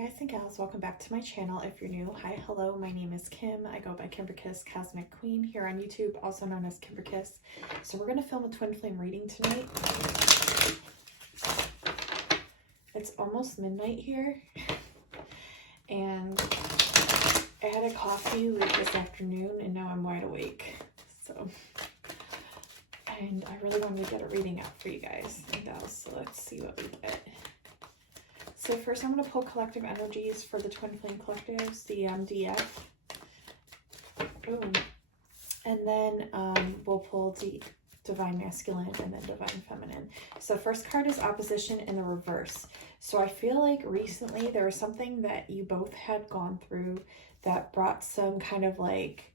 guys and gals, welcome back to my channel. If you're new, hi, hello, my name is Kim. I go by Kimberkiss, Cosmic Queen here on YouTube, also known as Kimberkiss. So we're going to film a twin flame reading tonight. It's almost midnight here, and I had a coffee late this afternoon, and now I'm wide awake. And I really wanted to get a reading out for you guys and gals, so let's see what we get. So first I'm going to pull collective energies for the Twin Flame Collectives, the DF. Ooh. And then we'll pull the Divine Masculine and then Divine Feminine. So first card is Opposition in the reverse. So I feel like recently there was something that you both had gone through that brought some kind of like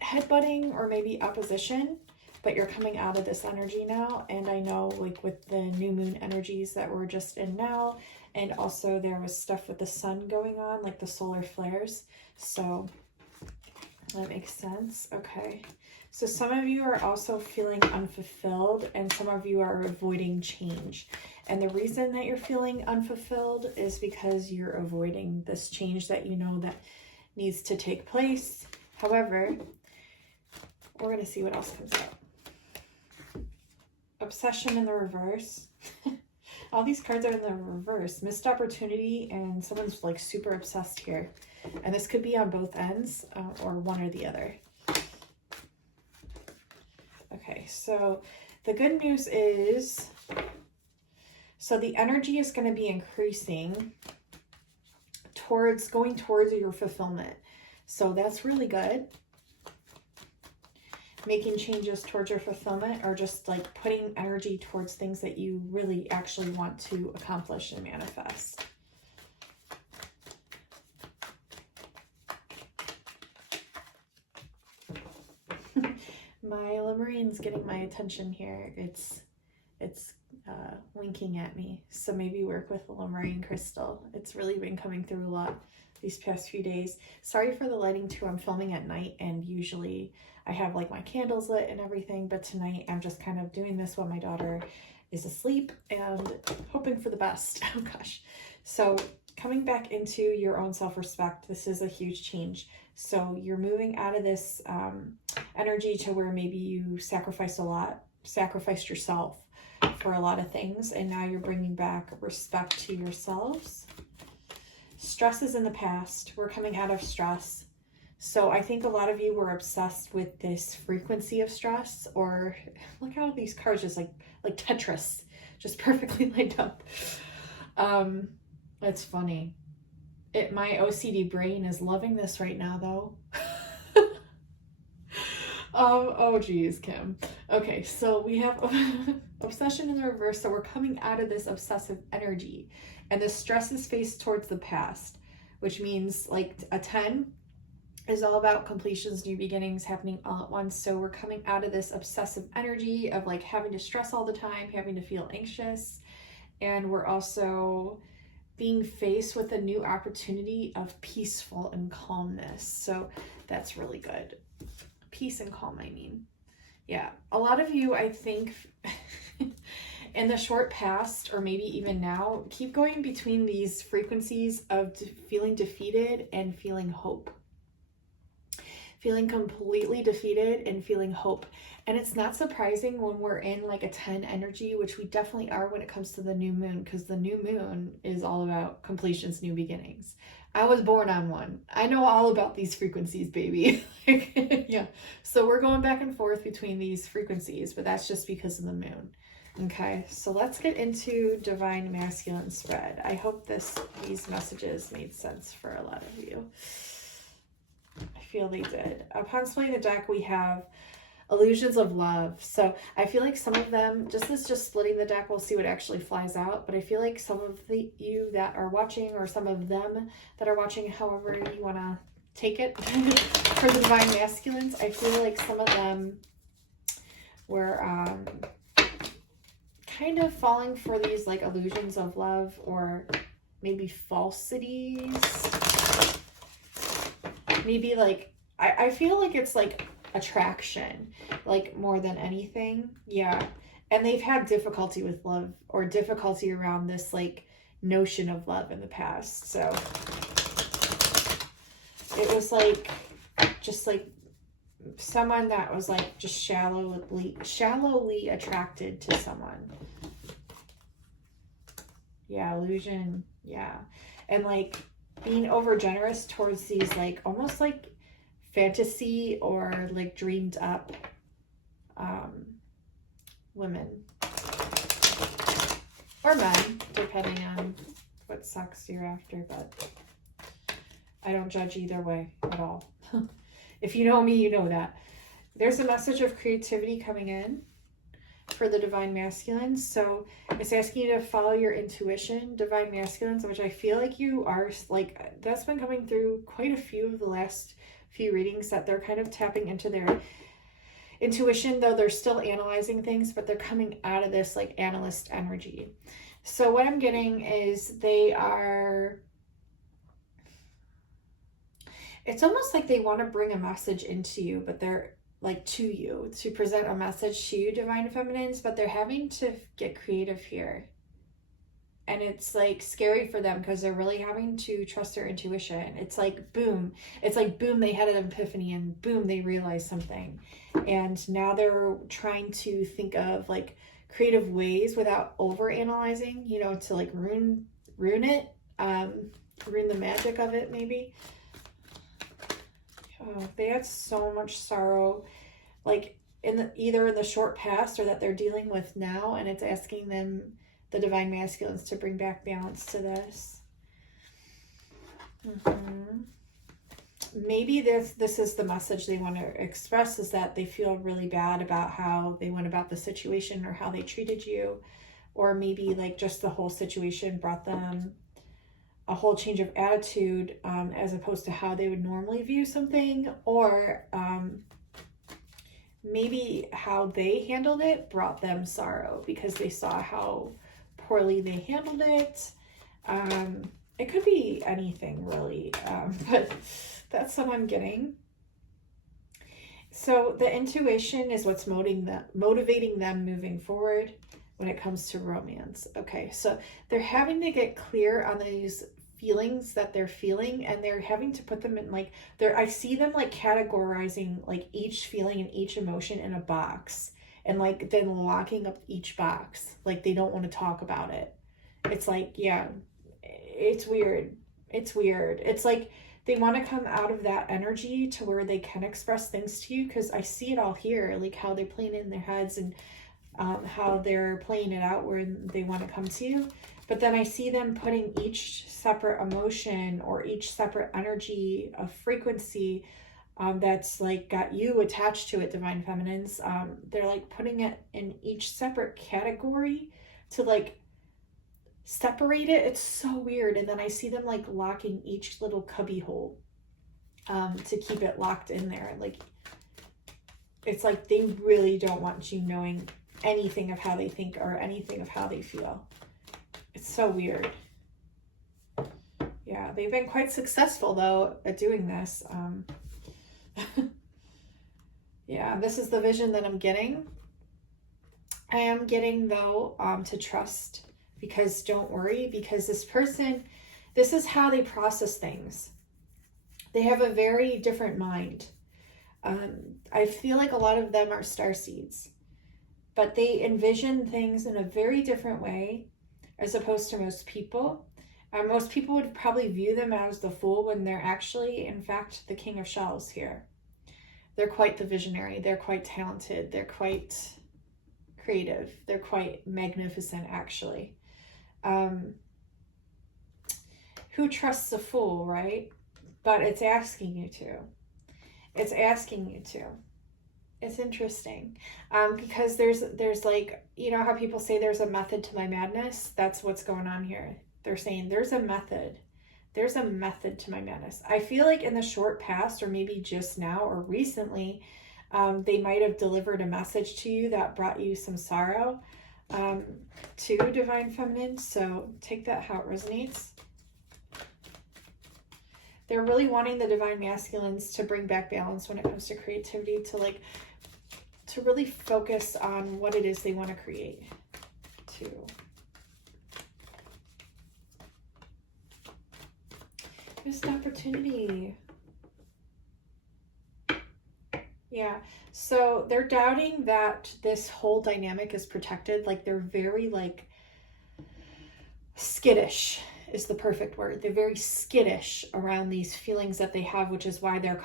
headbutting or maybe opposition. But you're coming out of this energy now, and I know like with the new moon energies that we're just in now, and also there was stuff with the sun going on, like the solar flares, so that makes sense. Okay, so some of you are also feeling unfulfilled, and some of you are avoiding change, and the reason that you're feeling unfulfilled is because you're avoiding this change that you know that needs to take place. However, we're going to see what else comes out. Obsession in the reverse. All these cards are in the reverse. Missed opportunity, and someone's like super obsessed here. And this could be on both ends or one or the other. Okay, so the good news is, so the energy is going to be increasing towards, going towards your fulfillment. So that's really good. Making changes towards your fulfillment, or just like putting energy towards things that you really actually want to accomplish and manifest. My Lemurine's getting my attention here. It's winking at me. So maybe work with the Lemarine crystal. It's really been coming through a lot these past few days. Sorry for the lighting too. I'm filming at night, and usually I have like my candles lit and everything, but tonight I'm just kind of doing this while my daughter is asleep and hoping for the best. Oh gosh. So coming back into your own self-respect, this is a huge change. So you're moving out of this energy to where maybe you sacrificed yourself for a lot of things, and now you're bringing back respect to yourselves. Stress is in the past. We're coming out of stress. So I think a lot of you were obsessed with this frequency of stress, or look how these cards just like Tetris, just perfectly lined up. It's funny. My OCD brain is loving this right now though. Oh geez, Kim. Okay, so we have obsession in the reverse. So we're coming out of this obsessive energy, and the stress is faced towards the past, which means like a 10 is all about completions, new beginnings happening all at once. So we're coming out of this obsessive energy of like having to stress all the time, having to feel anxious, and we're also being faced with a new opportunity of peaceful and calmness. So that's really good. Peace and calm, I mean. Yeah, a lot of you, I think, in the short past, or maybe even now, keep going between these frequencies of feeling defeated and feeling hope. Feeling completely defeated and feeling hope. And it's not surprising when we're in like a 10 energy, which we definitely are when it comes to the new moon, because the new moon is all about completions, new beginnings. I was born on one. I know all about these frequencies, baby. Yeah. So we're going back and forth between these frequencies, but that's just because of the moon. Okay, so let's get into Divine Masculine spread. I hope these messages made sense for a lot of you. I feel they did. Upon splitting the deck, we have illusions of love. So I feel like some of them, just splitting the deck, we'll see what actually flies out. But I feel like some of you that are watching, or some of them that are watching, however you want to take it, for the Divine Masculines, I feel like some of them were kind of falling for these like illusions of love, or maybe falsities. Maybe like, I feel like it's like attraction, like more than anything. Yeah. And they've had difficulty with love, or difficulty around this like notion of love in the past. So it was like, just like someone that was like just shallowly attracted to someone. Yeah, illusion. Yeah. And like being over generous towards these like almost like fantasy or like dreamed up women or men, depending on what sex you're after, but I don't judge either way at all. If you know me, you know that. There's a message of creativity coming in for the divine masculines. So it's asking you to follow your intuition, divine masculines, which I feel like you are, like, that's been coming through quite a few of the last few readings, that they're kind of tapping into their intuition, though they're still analyzing things, but they're coming out of this like analyst energy. So what I'm getting is they are, it's almost like they want to bring a message into you, but they're like to you, to present a message to you, divine feminines, but they're having to get creative here. And it's like scary for them because they're really having to trust their intuition. It's like boom. It's like boom, they had an epiphany, and boom, they realized something. And now they're trying to think of like creative ways without over analyzing, you know, to like ruin it, ruin the magic of it maybe. Oh, they had so much sorrow, like either in the short past or that they're dealing with now, and it's asking them, the divine masculines, to bring back balance to this. Maybe this is the message they want to express, is that they feel really bad about how they went about the situation or how they treated you, or maybe like just the whole situation brought them a whole change of attitude, as opposed to how they would normally view something, or maybe how they handled it brought them sorrow because they saw how poorly they handled it. It could be anything really, but that's what I'm getting. So the intuition is what's motivating them moving forward when it comes to romance. Okay, so they're having to get clear on these feelings that they're feeling, and they're having to put them in like, I see them like categorizing like each feeling and each emotion in a box, and like then locking up each box, like they don't want to talk about it. It's like, yeah, it's weird. It's like they want to come out of that energy to where they can express things to you, because I see it all here, like how they're playing it in their heads, and how they're playing it out where they want to come to you. But then I see them putting each separate emotion or each separate energy of frequency that's like got you attached to it, divine feminines. They're like putting it in each separate category to like separate it. It's so weird. And then I see them like locking each little cubby hole to keep it locked in there. Like, it's like they really don't want you knowing anything of how they think or anything of how they feel. It's so weird. Yeah, they've been quite successful though at doing this. Yeah, this is the vision that I'm getting. I am getting though to trust, because don't worry, because this person, this is how they process things. They have a very different mind. I feel like a lot of them are starseeds, but they envision things in a very different way as opposed to most people. Most people would probably view them as the fool when they're actually, in fact, the king of shells here. They're quite the visionary. They're quite talented. They're quite creative. They're quite magnificent, actually. Who trusts the fool, right? But it's asking you to. It's asking you to. It's interesting, because there's like, you know how people say there's a method to my madness? That's what's going on here. They're saying there's a method. There's a method to my madness. I feel like in the short past, or maybe just now or recently, they might have delivered a message to you that brought you some sorrow, to divine feminine. So take that how it resonates. They're really wanting the divine masculines to bring back balance when it comes to creativity, to really focus on what it is they want to create too. Missed opportunity. Yeah, so they're doubting that this whole dynamic is protected. Like they're very like skittish is the perfect word. They're very skittish around these feelings that they have, which is why they're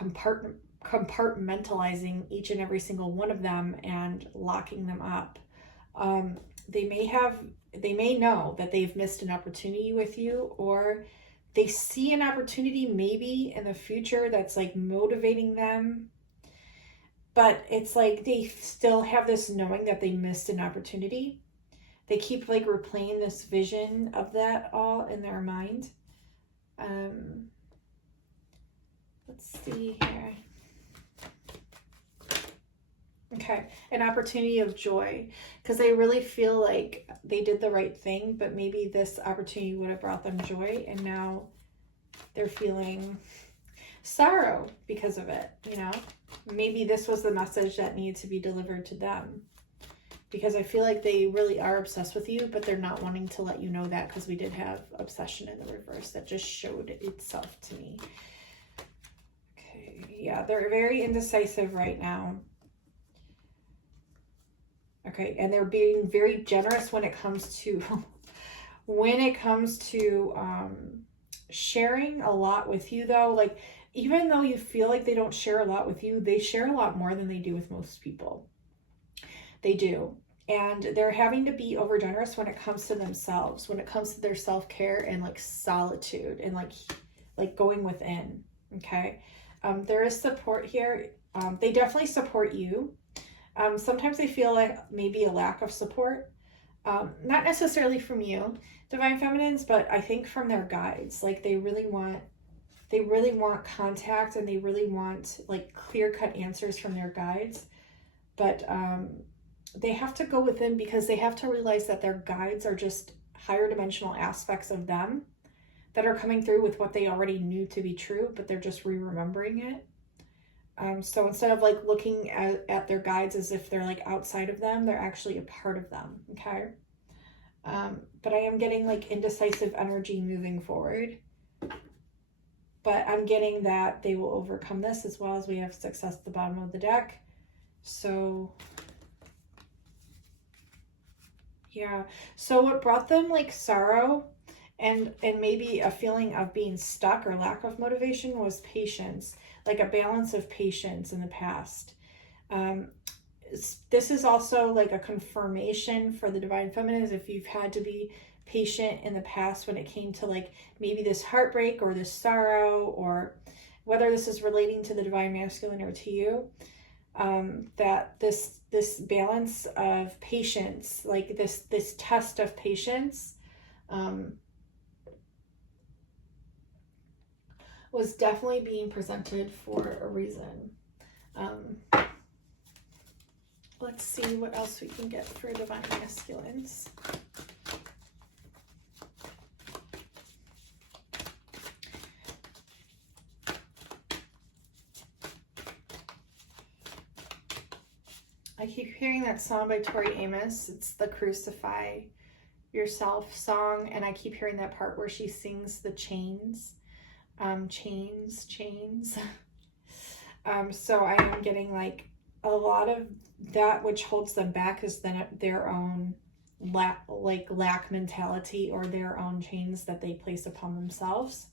compartmentalizing each and every single one of them and locking them up. They may know that they've missed an opportunity with you, or they see an opportunity maybe in the future that's like motivating them. But it's like they still have this knowing that they missed an opportunity. They keep like replaying this vision of that all in their mind. Let's see here. Okay, an opportunity of joy, because they really feel like they did the right thing, but maybe this opportunity would have brought them joy, and now they're feeling sorrow because of it, you know? Maybe this was the message that needed to be delivered to them, because I feel like they really are obsessed with you, but they're not wanting to let you know that, because we did have obsession in the reverse that just showed itself to me. Okay, yeah, they're very indecisive right now. Okay, and they're being very generous when it comes to sharing a lot with you, though. Like, even though you feel like they don't share a lot with you, they share a lot more than they do with most people. They do. And they're having to be over generous when it comes to themselves, when it comes to their self-care and like solitude and like going within. Okay. There is support here. They definitely support you. Sometimes they feel like maybe a lack of support, not necessarily from you, Divine Feminines, but I think from their guides. Like they really want contact, and they really want like clear-cut answers from their guides. But they have to go within, because they have to realize that their guides are just higher dimensional aspects of them that are coming through with what they already knew to be true, but they're just re-remembering it. So instead of like looking at their guides as if they're like outside of them, they're actually a part of them, okay? But I am getting like indecisive energy moving forward. But I'm getting that they will overcome this, as well as we have success at the bottom of the deck. So yeah, so what brought them like sorrow and maybe a feeling of being stuck or lack of motivation was patience, like a balance of patience in the past. This is also like a confirmation for the Divine Feminines, if you've had to be patient in the past when it came to like maybe this heartbreak or this sorrow, or whether this is relating to the Divine Masculine or to you, that this balance of patience, like this test of patience, was definitely being presented for a reason. Let's see what else we can get for Divine Masculines. I keep hearing that song by Tori Amos. It's the Crucify Yourself song, and I keep hearing that part where she sings the chains. Chains. So I am getting like a lot of that which holds them back is then their own lack mentality, or their own chains that they place upon themselves.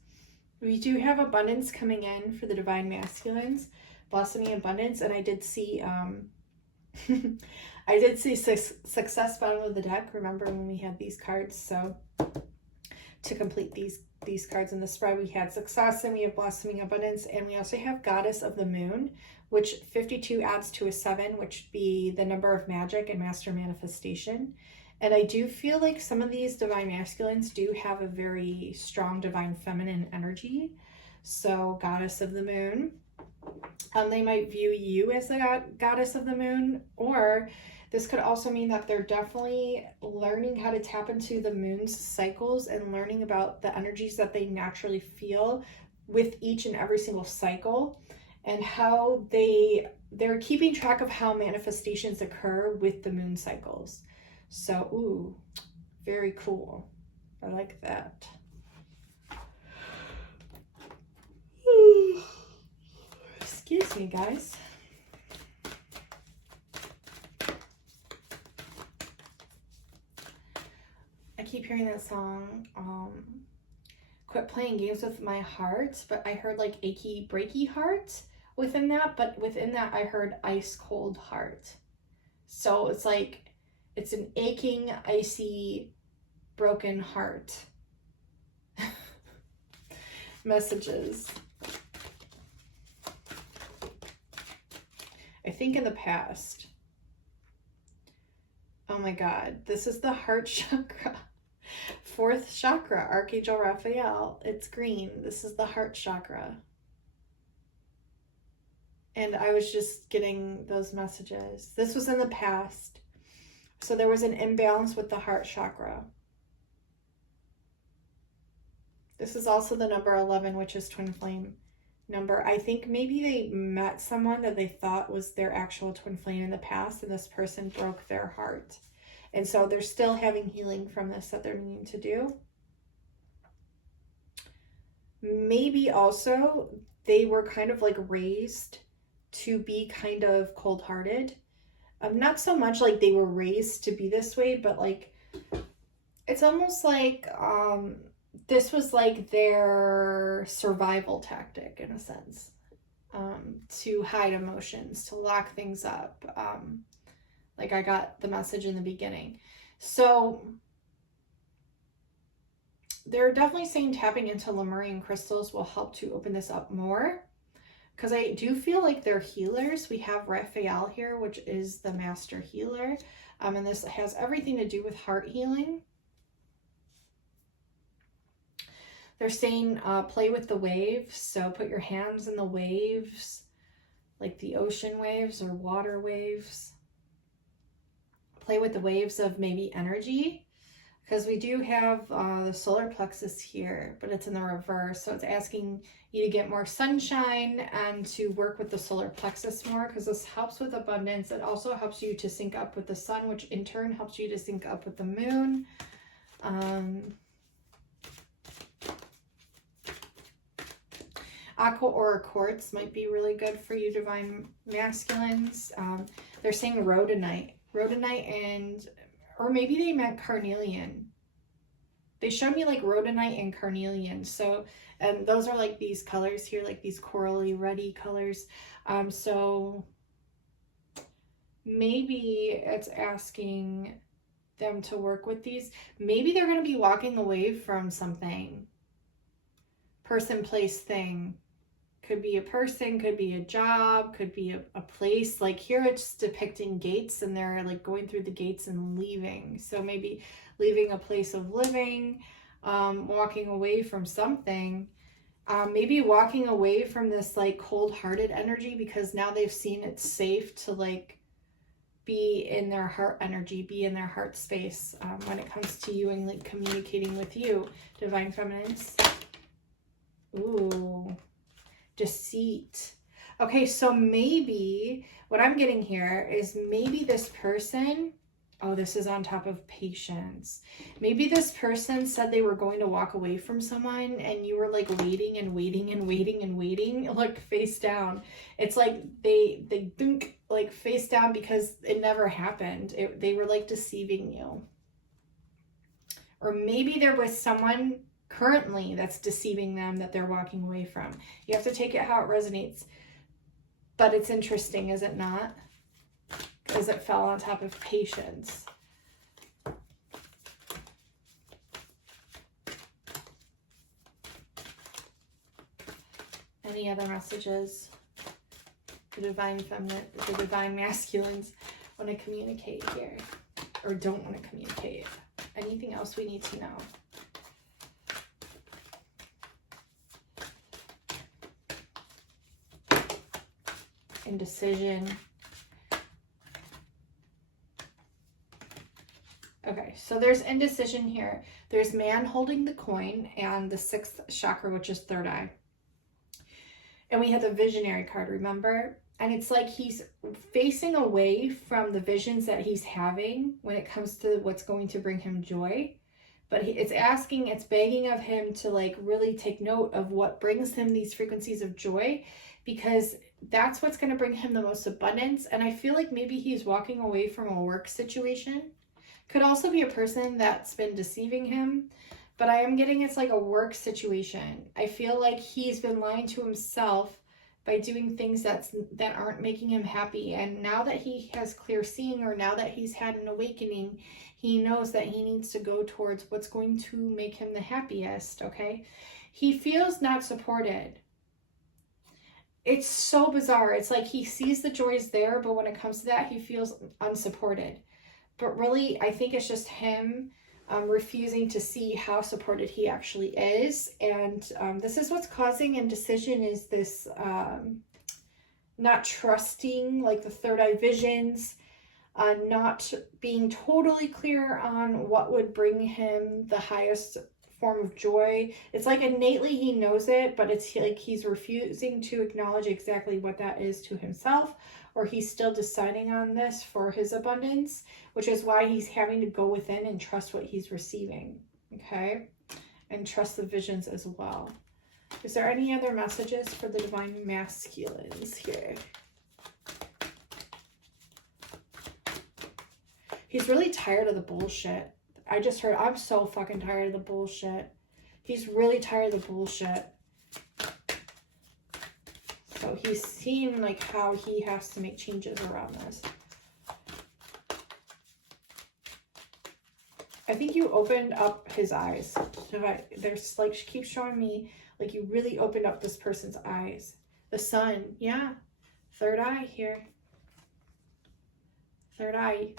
We do have abundance coming in for the Divine Masculines, blossoming abundance, and I did see I did see success bottom of the deck. Remember when we had these cards? So to complete these cards in the spread, we had success, and we have blossoming abundance, and we also have Goddess of the Moon, which 52 adds to a 7, which would be the number of magic and master manifestation. And I do feel like some of these Divine Masculines do have a very strong Divine Feminine energy. So Goddess of the Moon, they might view you as the Goddess of the Moon, or this could also mean that they're definitely learning how to tap into the moon's cycles and learning about the energies that they naturally feel with each and every single cycle, and how they're keeping track of how manifestations occur with the moon cycles. So, ooh, very cool. I like that. with me, guys. I keep hearing that song, Quit Playing Games With My Heart, but I heard like achy, breaky heart within that, but within that I heard ice cold heart. So it's like, it's an aching, icy, broken heart. Messages. I think in the past. Oh my God, this is the heart chakra. 4th chakra, Archangel Raphael. It's green. This is the heart chakra. And I was just getting those messages. This was in the past. So there was an imbalance with the heart chakra. This is also the number 11, which is twin flame number. I think maybe they met someone that they thought was their actual twin flame in the past, and this person broke their heart. And so they're still having healing from this that they're needing to do. Maybe also they were kind of like raised to be kind of cold-hearted. Not so much like they were raised to be this way, but like it's almost like this was like their survival tactic in a sense, to hide emotions, to lock things up. Like I got the message in the beginning. So they're definitely saying tapping into Lemurian crystals will help to open this up more, because I do feel like they're healers. We have Raphael here, which is the master healer. And this has everything to do with heart healing. They're saying play with the waves. So put your hands in the waves, like the ocean waves or water waves. Play with the waves of maybe energy, because we do have the solar plexus here, but it's in the reverse. So it's asking you to get more sunshine and to work with the solar plexus more, because this helps with abundance. It also helps you to sync up with the sun, which in turn helps you to sync up with the moon. Aqua Aura Quartz might be really good for you divine masculines. They're saying rhodonite, and, or maybe they meant carnelian. They showed me like rhodonite and carnelian. So, and those are like these colors here, like these corally ruddy colors. So maybe it's asking them to work with these. Maybe they're going to be walking away from something. Person, place, thing. Could be a person, could be a job, could be a place. Like here it's depicting gates, and they're like going through the gates and leaving. So maybe leaving a place of living, walking away from something, maybe walking away from this like cold-hearted energy, because now they've seen it's safe to like be in their heart energy, be in their heart space when it comes to you and like communicating with you, divine feminines. Ooh. Deceit. Okay, so maybe what I'm getting here is maybe this person, oh, this is on top of patience. Maybe this person said they were going to walk away from someone, and you were like waiting and waiting and waiting and waiting, like face down. It's like they think like face down because it never happened. They were like deceiving you. Or maybe there was someone currently that's deceiving them that they're walking away from. You have to take it how it resonates. But it's interesting, is it not? Because it fell on top of patience. Any other messages? The divine feminine, the divine masculines want to communicate here, or don't want to communicate. Anything else we need to know? Indecision. Okay, so there's indecision here. There's man holding the coin and the 6th chakra, which is third eye. And we had the visionary card, remember? And it's like he's facing away from the visions that he's having when it comes to what's going to bring him joy. But it's asking, it's begging of him to like really take note of what brings him these frequencies of joy, because that's what's going to bring him the most abundance. And I feel like maybe he's walking away from a work situation. Could also be a person that's been deceiving him, but I am getting it's like a work situation. I feel like he's been lying to himself by doing things that aren't making him happy. And now that he has clear seeing, or now that he's had an awakening, he knows that he needs to go towards what's going to make him the happiest, okay? He feels not supported. It's so bizarre. It's like he sees the joys there, but when it comes to that, he feels unsupported. But really, I think it's just him refusing to see how supported he actually is. And this is what's causing indecision, is this not trusting, like the third eye visions, not being totally clear on what would bring him the highest form of joy. It's like innately he knows it, but it's like he's refusing to acknowledge exactly what that is to himself, or he's still deciding on this for his abundance, which is why he's having to go within and trust what he's receiving, okay? And trust the visions as well. Is there any other messages for the divine masculines here? He's really tired of the bullshit. I just heard, I'm so fucking tired of the bullshit. He's really tired of the bullshit. So he's seeing like how he has to make changes around this. I think you opened up his eyes. There's like, she keeps showing me like you really opened up this person's eyes. The sun, yeah. Third eye here. Third eye.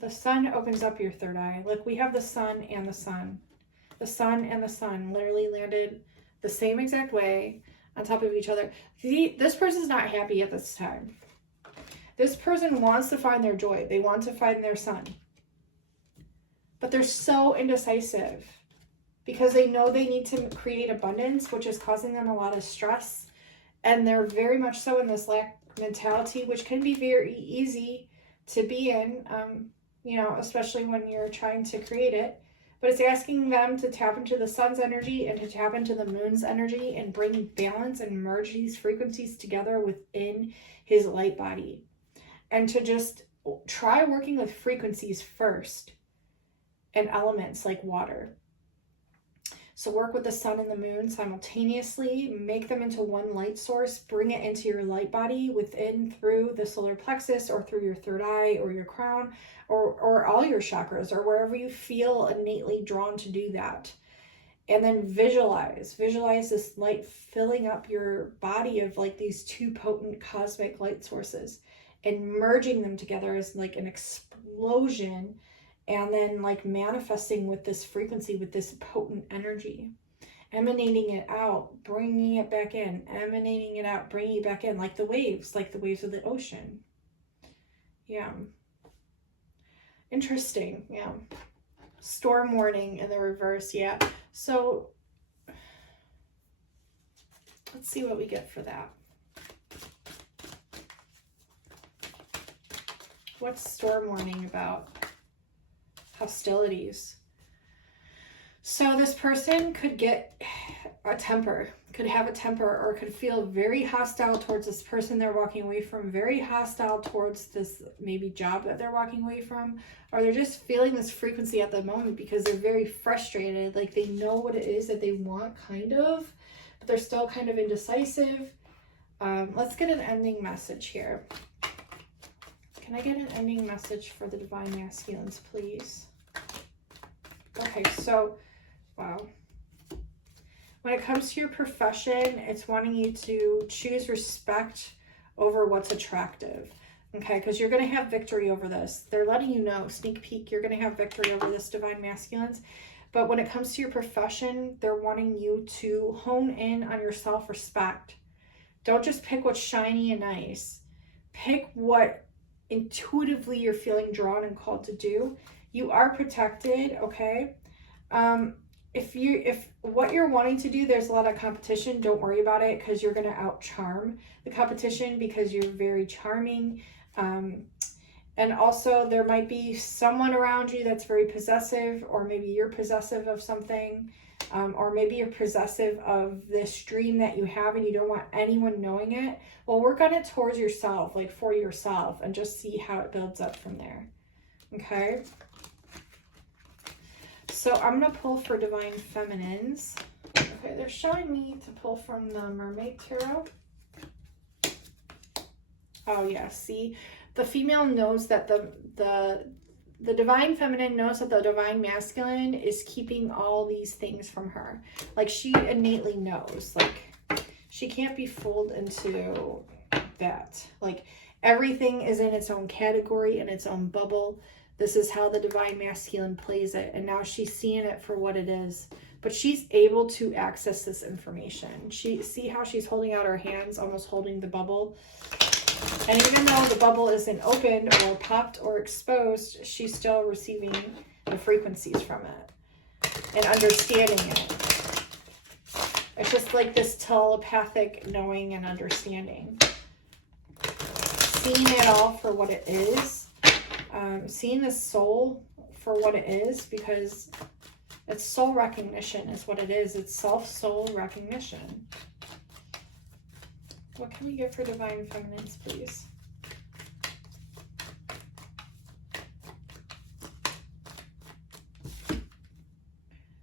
The sun opens up your third eye. Look, we have the sun and the sun. The sun and the sun literally landed the same exact way on top of each other. This person's not happy at this time. This person wants to find their joy. They want to find their sun. But they're so indecisive because they know they need to create abundance, which is causing them a lot of stress. And they're very much so in this lack mentality, which can be very easy to be in, you know, especially when you're trying to create it. But it's asking them to tap into the sun's energy and to tap into the moon's energy and bring balance and merge these frequencies together within his light body. And to just try working with frequencies first and elements like water. So work with the sun and the moon simultaneously, make them into one light source, bring it into your light body within through the solar plexus or through your third eye or your crown or all your chakras or wherever you feel innately drawn to do that. And then visualize this light filling up your body of like these two potent cosmic light sources and merging them together as like an explosion. And then like manifesting with this frequency, with this potent energy, emanating it out, bringing it back in, emanating it out, bringing it back in, like the waves of the ocean. Yeah. Interesting. Yeah. Storm warning in the reverse. Yeah. So let's see what we get for that. What's storm warning about? Hostilities. So this person could get a temper, could have a temper, or could feel very hostile towards this person they're walking away from, very hostile towards this maybe job that they're walking away from, or they're just feeling this frequency at the moment because they're very frustrated, like they know what it is that they want kind of, but they're still kind of indecisive. Let's get an ending message here. Can I get an ending message for the divine masculines, please? Okay, so, wow. When it comes to your profession, it's wanting you to choose respect over what's attractive. Okay, because you're going to have victory over this. They're letting you know, sneak peek, you're going to have victory over this, divine masculines. But when it comes to your profession, they're wanting you to hone in on your self-respect. Don't just pick what's shiny and nice. Pick what intuitively you're feeling drawn and called to do. You are protected, okay? If what you're wanting to do, there's a lot of competition, don't worry about it, because you're going to out-charm the competition because you're very charming. And also there might be someone around you that's very possessive, or maybe you're possessive of something. or maybe you're possessive of this dream that you have and you don't want anyone knowing it. Well, work on it towards yourself, like for yourself, and just see how it builds up from there. Okay. So I'm going to pull for Divine Feminines. Okay, they're showing me to pull from the Mermaid Tarot. Oh yeah, see, the female knows that the Divine Feminine knows that the Divine Masculine is keeping all these things from her. Like, she innately knows. Like, she can't be fooled into that. Like, everything is in its own category, in its own bubble. This is how the Divine Masculine plays it. And now she's seeing it for what it is. But she's able to access this information. See how she's holding out her hands, almost holding the bubble. And even though the bubble isn't opened or popped or exposed, she's still receiving the frequencies from it and understanding it. It's just like this telepathic knowing and understanding. Seeing it all for what it is. Seeing the soul for what it is, because it's soul recognition is what it is. It's self-soul recognition. What can we get for Divine Feminines, please?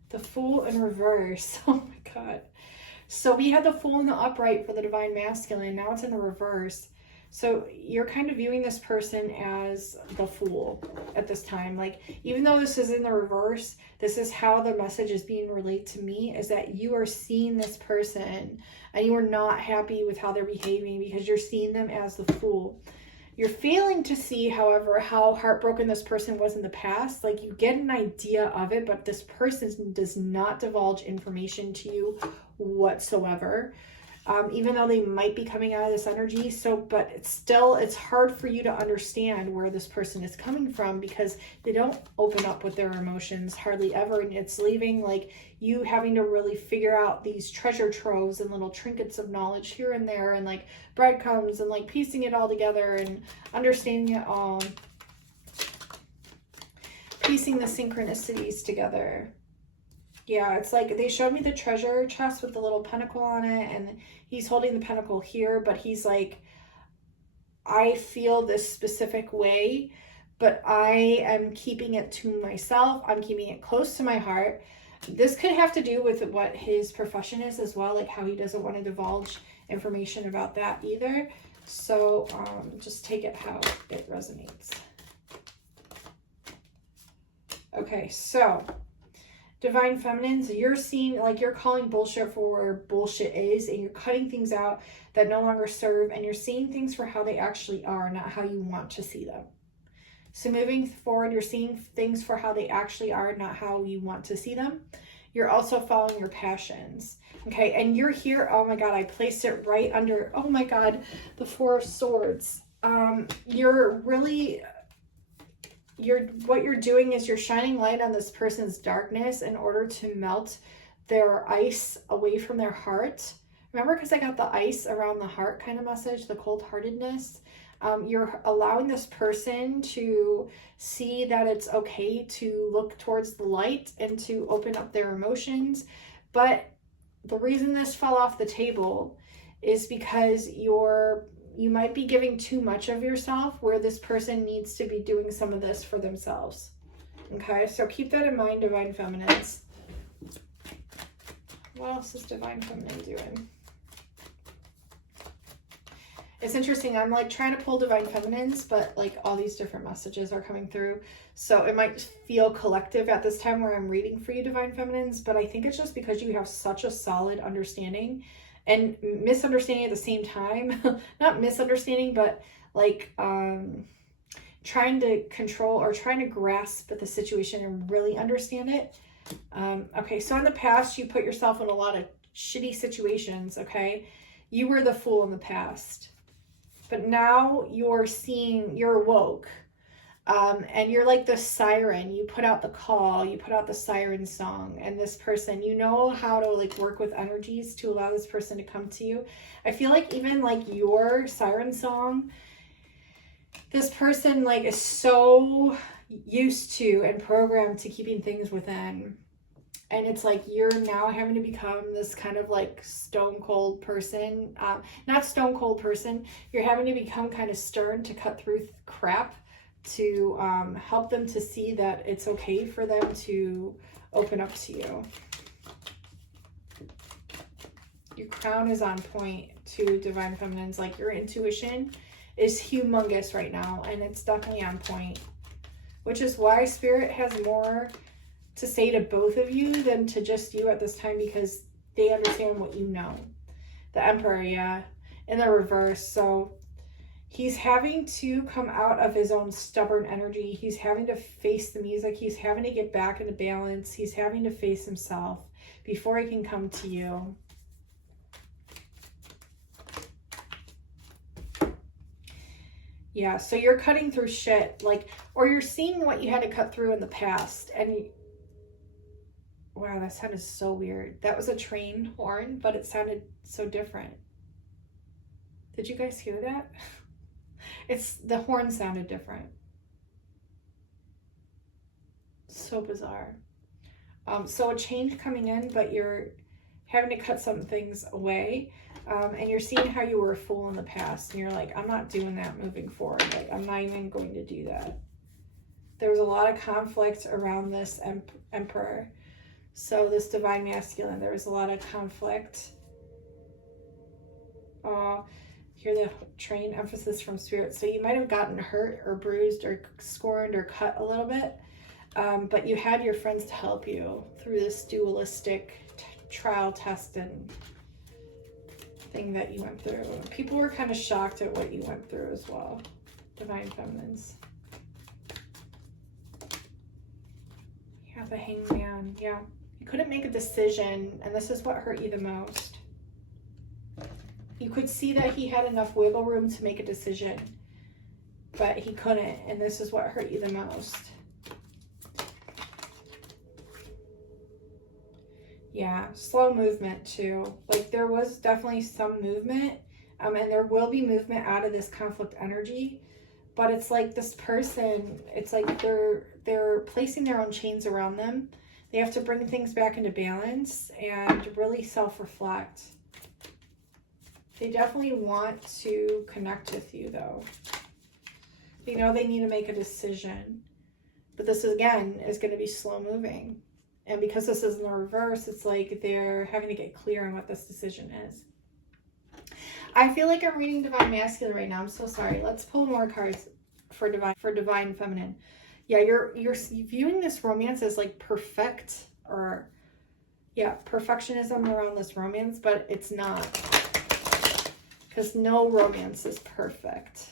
The Fool in reverse. Oh my God. So we had the Fool in the upright for the Divine Masculine. Now it's in the reverse. So you're kind of viewing this person as the Fool at this time. Like, even though this is in the reverse, this is how the message is being relayed to me, is that you are seeing this person and you are not happy with how they're behaving because you're seeing them as the Fool. You're failing to see, however, how heartbroken this person was in the past. Like, you get an idea of it, but this person does not divulge information to you whatsoever. Even though they might be coming out of this energy. But it's hard for you to understand where this person is coming from because they don't open up with their emotions hardly ever. And it's leaving like you having to really figure out these treasure troves and little trinkets of knowledge here and there, and like breadcrumbs, and like piecing it all together and understanding it all. Piecing the synchronicities together. Yeah, it's like they showed me the treasure chest with the little pentacle on it, and he's holding the pentacle here, but he's like, I feel this specific way, but I am keeping it to myself. I'm keeping it close to my heart. This could have to do with what his profession is as well, like how he doesn't want to divulge information about that either. So just take it how it resonates. Okay, so Divine Feminines, you're seeing, like, you're calling bullshit for where bullshit is, and you're cutting things out that no longer serve, and you're seeing things for how they actually are, not how you want to see them. So moving forward, you're seeing things for how they actually are, not how you want to see them. You're also following your passions. Okay, and you're here, oh my God, I placed it right under, oh my God, the Four of Swords. What you're doing is you're shining light on this person's darkness in order to melt their ice away from their heart. Remember, because I got the ice around the heart kind of message, the cold-heartedness. You're allowing this person to see that it's okay to look towards the light and to open up their emotions. But the reason this fell off the table is because you might be giving too much of yourself, where this person needs to be doing some of this for themselves. Okay, so keep that in mind, Divine Feminines. What else is Divine Feminine doing? It's interesting. I'm like trying to pull Divine Feminines, but like all these different messages are coming through. So it might feel collective at this time where I'm reading for you, Divine Feminines, but I think it's just because you have such a solid understanding and misunderstanding at the same time. Not misunderstanding, but like trying to control or trying to grasp the situation and really understand it. Okay, so in the past, you put yourself in a lot of shitty situations, okay? You were the Fool in the past. But now you're awoke. And you're like the siren. You put out the call, you put out the siren song, and this person, you know how to like work with energies to allow this person to come to you. I feel like even like your siren song, this person like is so used to and programmed to keeping things within. And it's like you're now having to become this kind of like stone cold person. Not stone cold person. You're having to become kind of stern to cut through crap to help them to see that it's okay for them to open up to you. Your crown is on point to Divine Feminines. Like your intuition is humongous right now, and it's definitely on point, which is why Spirit has more to say to both of you than to just you at this time, because they understand what you know. The Emperor, yeah, in the reverse. So he's having to come out of his own stubborn energy. He's having to face the music. He's having to get back into balance. He's having to face himself before he can come to you. Yeah, so you're cutting through shit, like, or you're seeing what you had to cut through in the past, and wow, that sounded so weird. That was a train horn, but it sounded so different. Did you guys hear that? The horn sounded different. So bizarre. So a change coming in, but you're having to cut some things away. And you're seeing how you were a fool in the past. And you're like, I'm not doing that moving forward. Like, I'm not even going to do that. There was a lot of conflict around this Emperor. So this Divine Masculine, there was a lot of conflict. Hear the train emphasis from Spirit. So you might have gotten hurt or bruised or scorned or cut a little bit. But you had your friends to help you through this dualistic trial test and thing that you went through. People were kind of shocked at what you went through as well. Divine Feminines. Yeah, the Hangman. Yeah. You couldn't make a decision, and this is what hurt you the most. You could see that he had enough wiggle room to make a decision, but he couldn't, and this is what hurt you the most. Yeah, slow movement too. Like there was definitely some movement, and there will be movement out of this conflict energy, but it's like this person, it's like they're placing their own chains around them. They have to bring things back into balance and really self-reflect. They definitely want to connect with you though. They know they need to make a decision, but this again is going to be slow moving. And because this is in the reverse, it's like they're having to get clear on what this decision is. I feel like I'm reading Divine Masculine right now. I'm so sorry. Let's pull more cards for Divine Feminine. Yeah, you're viewing this romance as like perfect, or yeah, perfectionism around this romance, but it's not. Because no romance is perfect.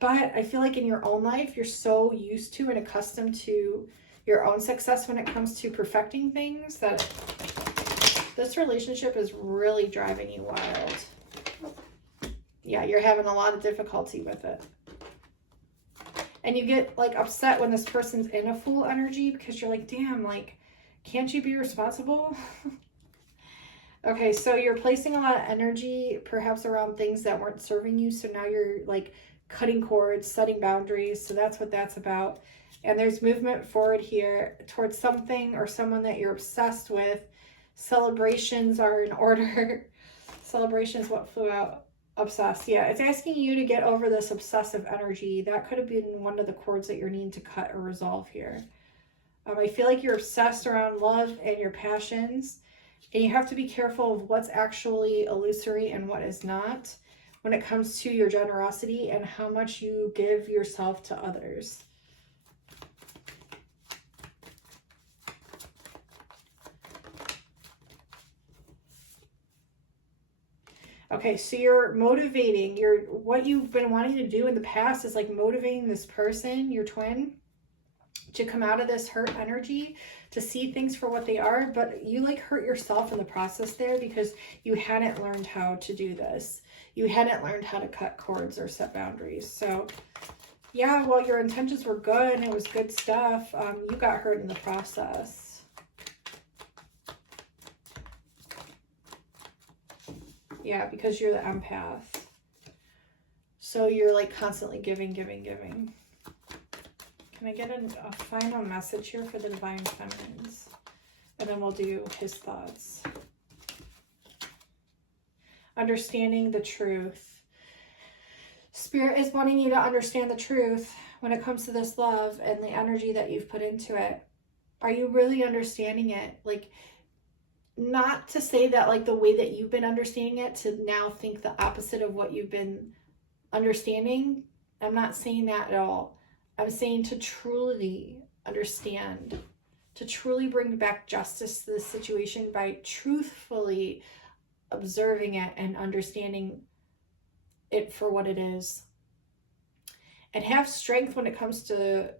But I feel like in your own life, you're so used to and accustomed to your own success when it comes to perfecting things that this relationship is really driving you wild. Yeah, you're having a lot of difficulty with it. And you get like upset when this person's in a fool energy because you're like, damn, like, can't you be responsible? Okay, so you're placing a lot of energy perhaps around things that weren't serving you. So now you're like cutting cords, setting boundaries. So that's what that's about. And there's movement forward here towards something or someone that you're obsessed with. Celebrations are in order. Celebration is what flew out. Obsessed. Yeah, it's asking you to get over this obsessive energy. That could have been one of the cords that you're needing to cut or resolve here. I feel like you're obsessed around love and your passions. And you have to be careful of what's actually illusory and what is not when it comes to your generosity and how much you give yourself to others. Okay, so you're motivating, what you've been wanting to do in the past is like motivating this person, your twin, to come out of this hurt energy, to see things for what they are, but you like hurt yourself in the process there because you hadn't learned how to do this. You hadn't learned how to cut cords or set boundaries. So yeah, well, your intentions were good and it was good stuff. You got hurt in the process. Yeah, because you're the empath. So you're like constantly giving. Can I get a final message here for the Divine Feminines? And then we'll do his thoughts. Understanding the truth. Spirit is wanting you to understand the truth when it comes to this love and the energy that you've put into it. Are you really understanding it? Like, not to say that like the way that you've been understanding it to now think the opposite of what you've been understanding. I'm not saying that at all. I'm saying to truly understand, to truly bring back justice to this situation by truthfully observing it and understanding it for what it is. And have strength when it comes to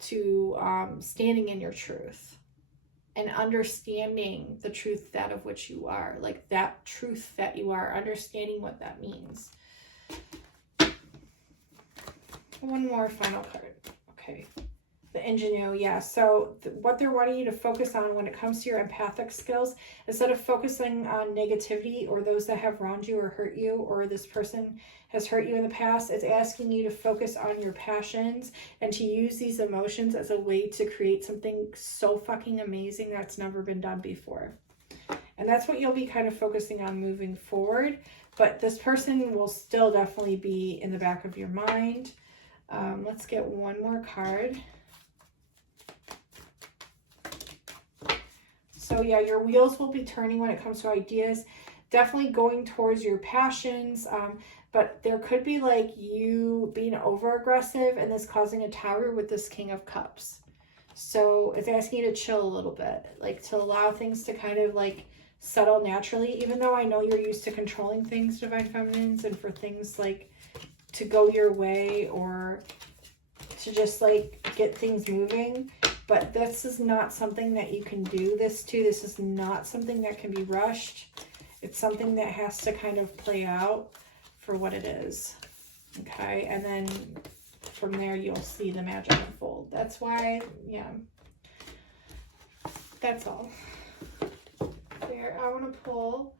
standing in your truth and understanding the truth that of which you are, like that truth that you are, understanding what that means. One more final card. Okay. The ingenue, yeah. So what they're wanting you to focus on when it comes to your empathic skills, instead of focusing on negativity or those that have wronged you or hurt you, or this person has hurt you in the past, it's asking you to focus on your passions and to use these emotions as a way to create something so fucking amazing that's never been done before. And that's what you'll be kind of focusing on moving forward. But this person will still definitely be in the back of your mind. Let's get one more card. So yeah, your wheels will be turning when it comes to ideas, definitely going towards your passions, but there could be like you being over aggressive and this causing a tower with this King of Cups. So it's asking you to chill a little bit, like to allow things to kind of like settle naturally, even though I know you're used to controlling things, Divine Feminines, and for things like to go your way or to just like get things moving. But this is not something that you can do this to. This is not something that can be rushed. It's something that has to kind of play out for what it is. Okay, and then from there you'll see the magic unfold. That's why, yeah. That's all. There, I want to pull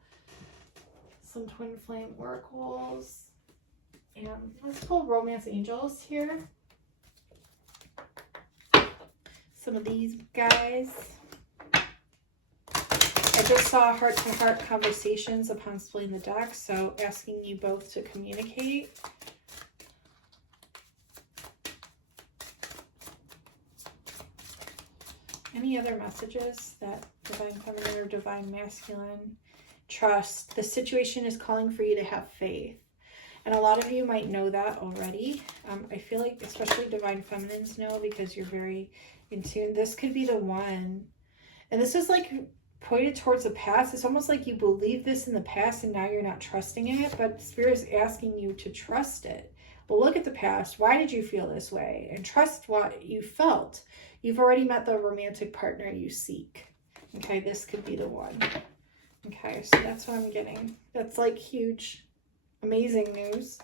some Twin Flame oracles. And let's pull Romance Angels here. Some of these guys. I just saw heart-to-heart conversations upon splitting the deck, so asking you both to communicate. Any other messages that Divine Feminine or Divine Masculine? Trust. The situation is calling for you to have faith. And a lot of you might know that already. I feel like especially Divine Feminines know because you're very in tune. This could be the one. And this is like pointed towards the past. It's almost like you believe this in the past and now you're not trusting it. But Spirit is asking you to trust it. Well, look at the past. Why did you feel this way? And trust what you felt. You've already met the romantic partner you seek. Okay, this could be the one. Okay, so that's what I'm getting. That's like huge, amazing news.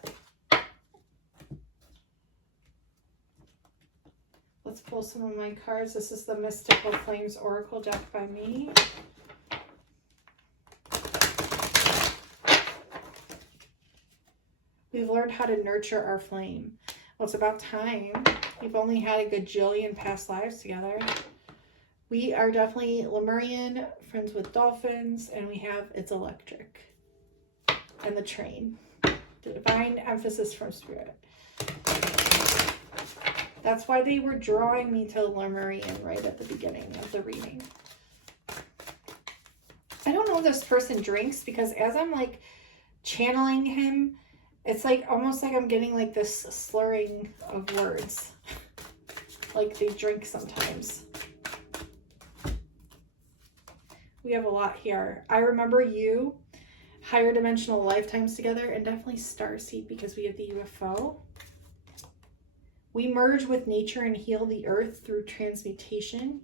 Let's pull some of my cards. This is the Mystical Flames Oracle deck by me. We've learned how to nurture our flame. Well, it's about time. We've only had a gajillion past lives together. We are definitely Lemurian, friends with dolphins, and we have It's Electric. And the train. The divine emphasis from Spirit. That's why they were drawing me to Lemurian right at the beginning of the reading. I don't know if this person drinks because as I'm like channeling him, it's like almost like I'm getting like this slurring of words. Like they drink sometimes. We have a lot here. I remember you, higher dimensional lifetimes together, and definitely starseed because we have the UFO. We merge with nature and heal the earth through transmutation.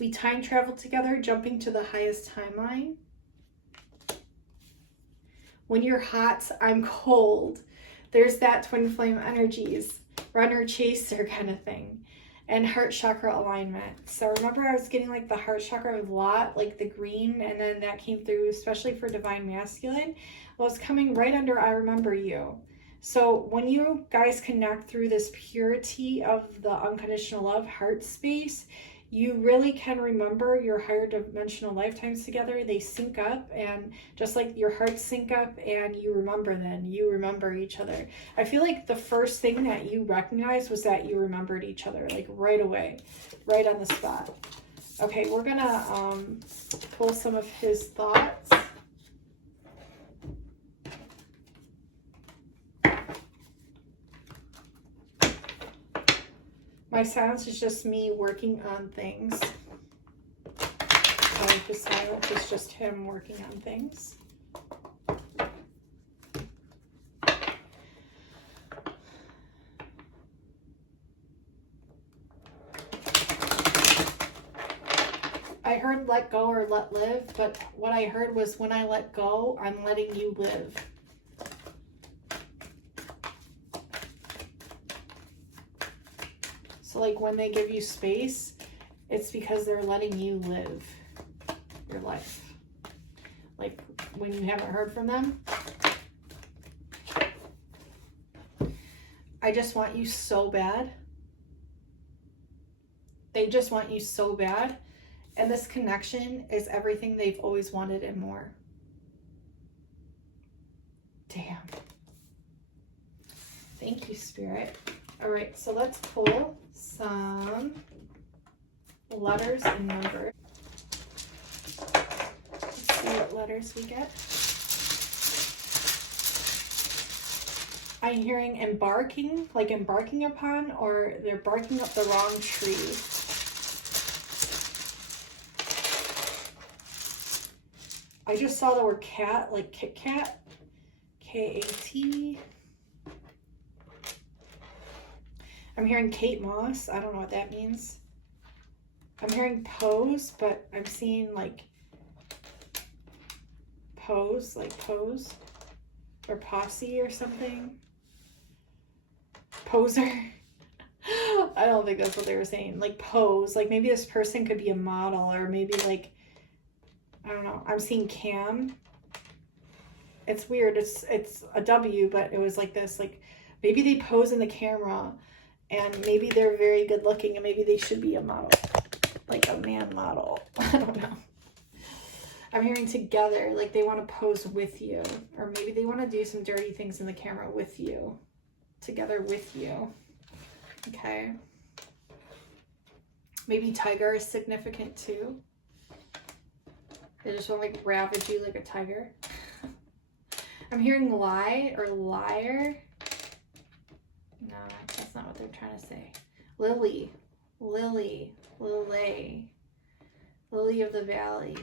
We time travel together, jumping to the highest timeline. When you're hot, I'm cold. There's that twin flame energies, runner chaser kind of thing. And heart chakra alignment. So remember I was getting like the heart chakra a lot, like the green, and then that came through, especially for Divine Masculine. Well, it's coming right under I remember you. So when you guys connect through this purity of the unconditional love heart space, you really can remember your higher dimensional lifetimes together. They sync up, and just like your hearts sync up and you remember each other. I feel like the first thing that you recognized was that you remembered each other, like right away, right on the spot. Okay, we're gonna pull some of his thoughts. My silence is just me working on things. So the silence is just him working on things. I heard let go or let live, but what I heard was when I let go, I'm letting you live. So like when they give you space, it's because they're letting you live your life. Like when you haven't heard from them, I just want you so bad. They just want you so bad. And this connection is everything they've always wanted and more. Damn. Thank you, Spirit. All right, so let's pull some letters and numbers. Let's see what letters we get. I'm hearing embarking, like embarking upon, or they're barking up the wrong tree. I just saw the word cat, like Kit Kat, K-A-T. I'm hearing Kate Moss. I don't know what that means. I'm hearing pose, but I'm seeing like pose, like pose or posse or something. Poser. I don't think that's what they were saying. Like pose, like maybe this person could be a model, or maybe like, I don't know. I'm seeing cam. It's weird. It's a W, but it was like this, like maybe they pose in the camera. And maybe they're very good looking, and maybe they should be a model, like a man model. I don't know. I'm hearing together, like they want to pose with you, or maybe they want to do some dirty things in the camera with you, together with you. Okay. Maybe tiger is significant too. They just want to like ravage you like a tiger. I'm hearing lie or liar. No, that's not what they're trying to say. Lily, Lily, Lily, Lily of the Valley.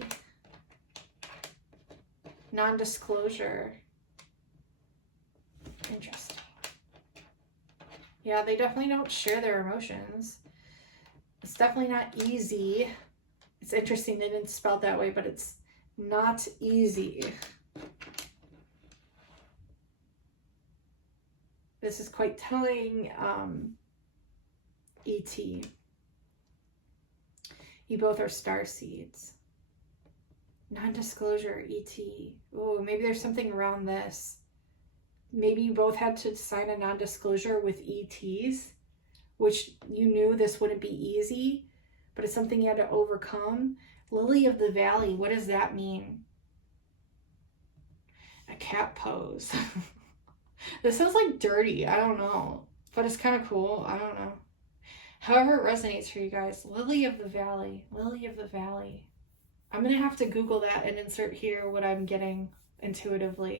Non-disclosure. Interesting. Yeah, they definitely don't share their emotions. It's definitely not easy. It's interesting they didn't spell it that way, but it's not easy. This is quite telling, E.T. You both are star seeds. Non-disclosure, E.T. Oh, maybe there's something around this. Maybe you both had to sign a non-disclosure with E.T.s, which you knew this wouldn't be easy, but it's something you had to overcome. Lily of the Valley, what does that mean? A cat pose. This sounds like dirty. I don't know. But it's kind of cool. I don't know. However it resonates for you guys. Lily of the Valley. Lily of the Valley. I'm going to have to Google that and insert here what I'm getting intuitively.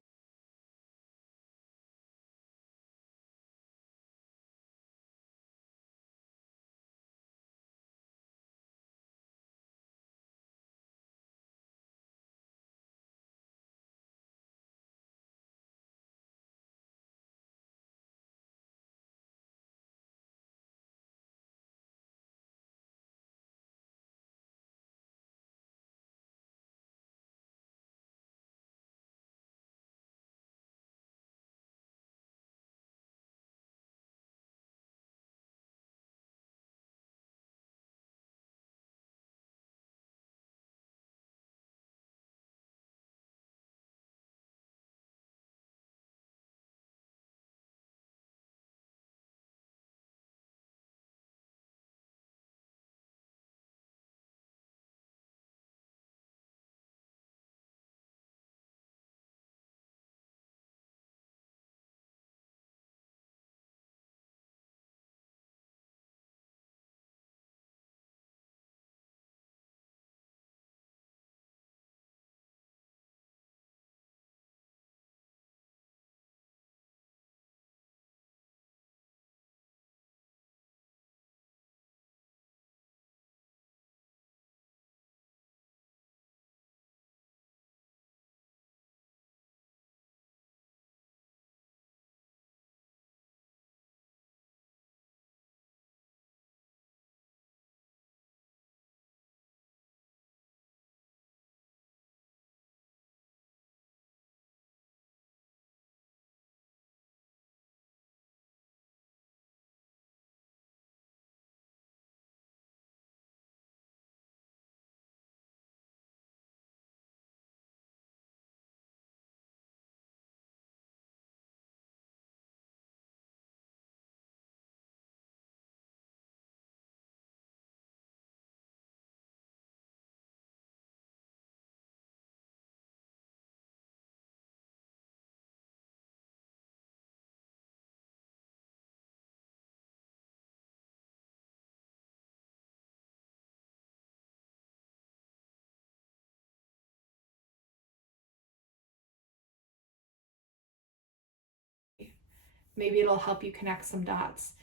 maybe it'll help you connect some dots.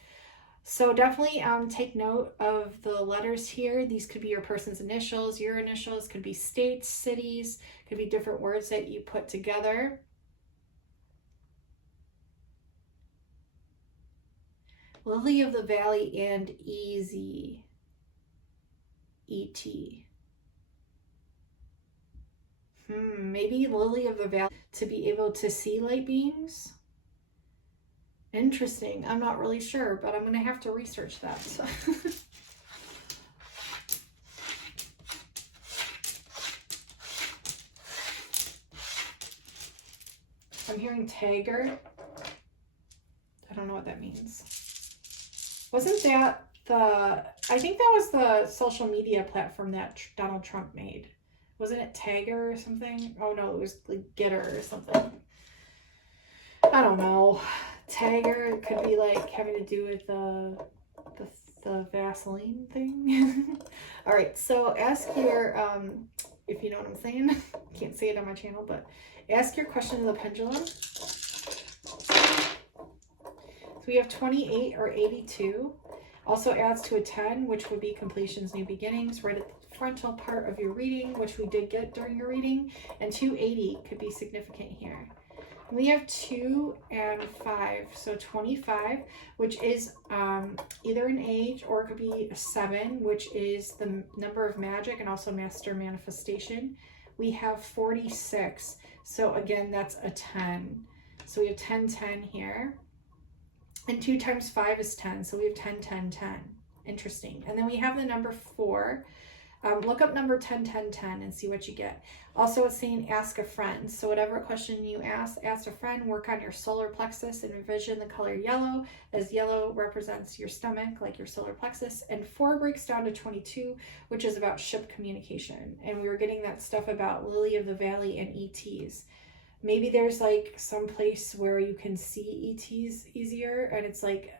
So definitely take note of the letters here. These could be your person's initials, your initials, could be states, cities, could be different words that you put together. Lily of the Valley and easy. E.T. Maybe Lily of the Valley to be able to see light beings. Interesting. I'm not really sure, but I'm going to have to research that. So. I'm hearing Tiger. I don't know what that means. Wasn't that I think that was the social media platform that Donald Trump made. Wasn't it Tiger or something? Oh no, it was like Getter or something. I don't know. Tiger could be like having to do with the Vaseline thing. All right, so ask your if you know what I'm saying. Can't say it on my channel, but ask your question of the pendulum. So we have 28 or 82. Also adds to a 10, which would be completions, new beginnings, right at the frontal part of your reading, which we did get during your reading. And 280 could be significant here. We have 2 and 5, so 25, which is either an age, or it could be a 7, which is the number of magic and also master manifestation. We have 46, so again, that's a 10. So we have 10, 10 here. And 2 times 5 is 10, so we have 10, 10, 10. Interesting. And then we have the number 4. Look up number 10, 10, 10 and see what you get. Also, it's saying ask a friend. So whatever question you ask a friend. Work on your solar plexus and envision the color yellow, as yellow represents your stomach, like your solar plexus. And 4 breaks down to 22, which is about ship communication. And we were getting that stuff about Lily of the Valley and ETs. Maybe there's like some place where you can see ETs easier, and it's like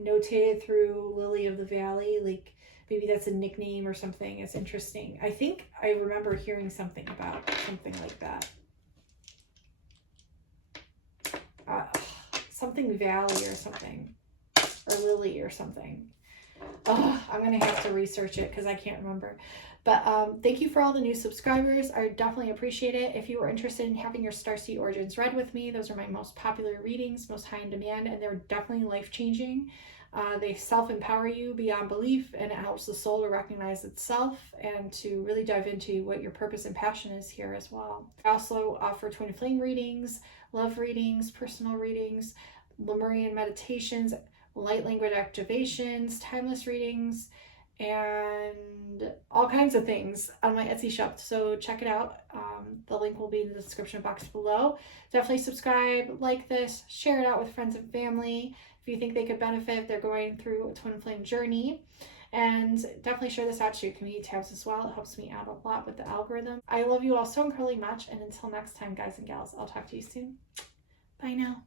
notated through Lily of the Valley, like maybe that's a nickname or something. It's interesting. I think I remember hearing something about something like that. Something Valley or something, or Lily or something. Oh, I'm going to have to research it because I can't remember. But thank you for all the new subscribers. I definitely appreciate it. If you are interested in having your Starseed Origins read with me, those are my most popular readings, most high in demand, and they're definitely life-changing. They self-empower you beyond belief, and it helps the soul to recognize itself and to really dive into what your purpose and passion is here as well. I also offer Twin Flame readings, love readings, personal readings, Lemurian meditations, light language activations, timeless readings, and all kinds of things on my Etsy shop. So check it out. The link will be in the description box below. Definitely subscribe, like this, share it out with friends and family if you think they could benefit if they're going through a twin flame journey. And definitely share this out to your community tabs as well. It helps me out a lot with the algorithm. I love you all so incredibly much. And until next time, guys and gals, I'll talk to you soon. Bye now.